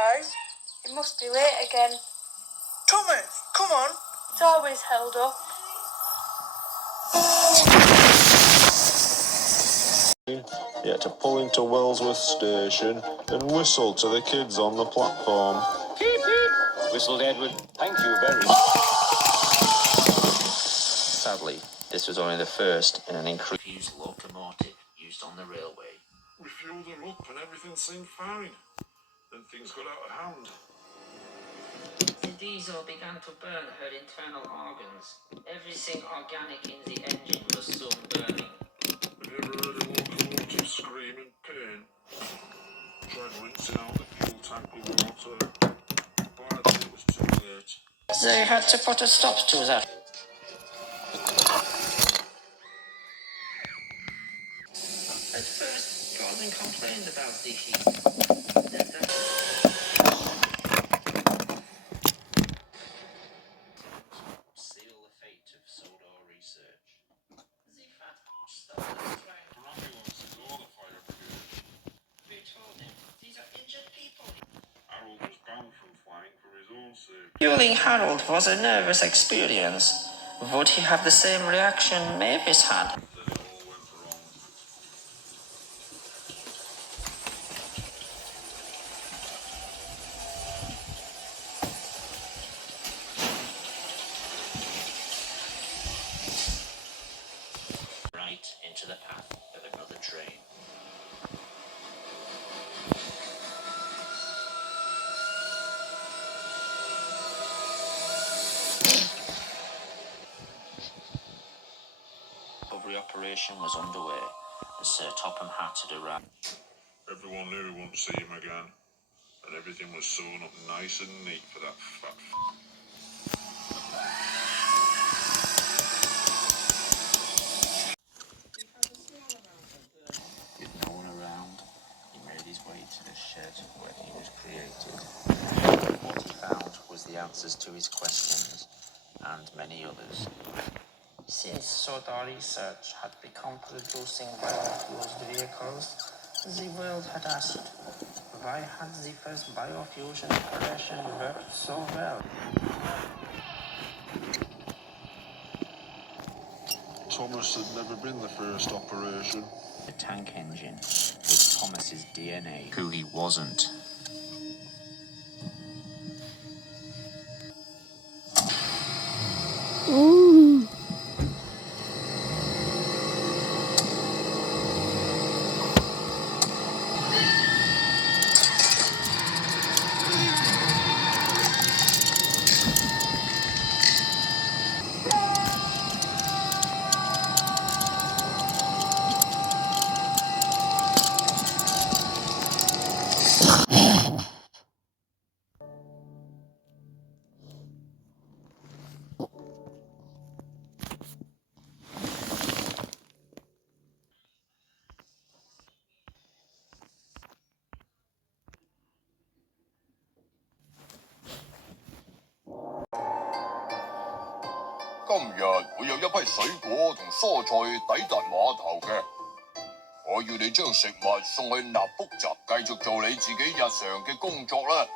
guys. It must be late again. Tommy, come on. It's always held up. He had to pull into Wellsworth Station and whistle to the kids on the platform. Beep, beep, whistled Edward. Thank you very much. Sadly, this was only the first in an increased locomotive used on the railway. We fueled her up and everything seemed fine. Then things got out of hand. The diesel began to burn her internal organs. Everything organic in the engine was soon burning. Have you ever heard a locomotive scream in pain? Tried rinsing out the fuel tank with water. By then it was too late. They had to put a stop to that. At first, Gordon complained about the heat. Seal the fate of Sodor research. The fat started trying. Ambulance is all the fire brigade. We told him, these are injured people. Harold was banned from flying for his own sake. Fueling Harold was a nervous experience. Would he have the same reaction Mavis had? Then it all went wrong. Right into the path of another train. Recovery operation was underway as Sir Topham Hatt had arrived. Everyone knew we wouldn't see him again. And everything was sewn up nice and neat for that fat With no one around, he made his way to the shed where he was created. What he found was the answers to his questions, and many others. Since Sodor research had become producing biofuels vehicles, the world had asked, why had the first biofusion operation worked so well? Thomas had never been the first operation. The tank engine was Thomas's DNA. Who he wasn't.今日會有一批水果同蔬菜抵達碼頭嘅，我要你將食物送去納福集，繼續做你自己日常嘅工作啦。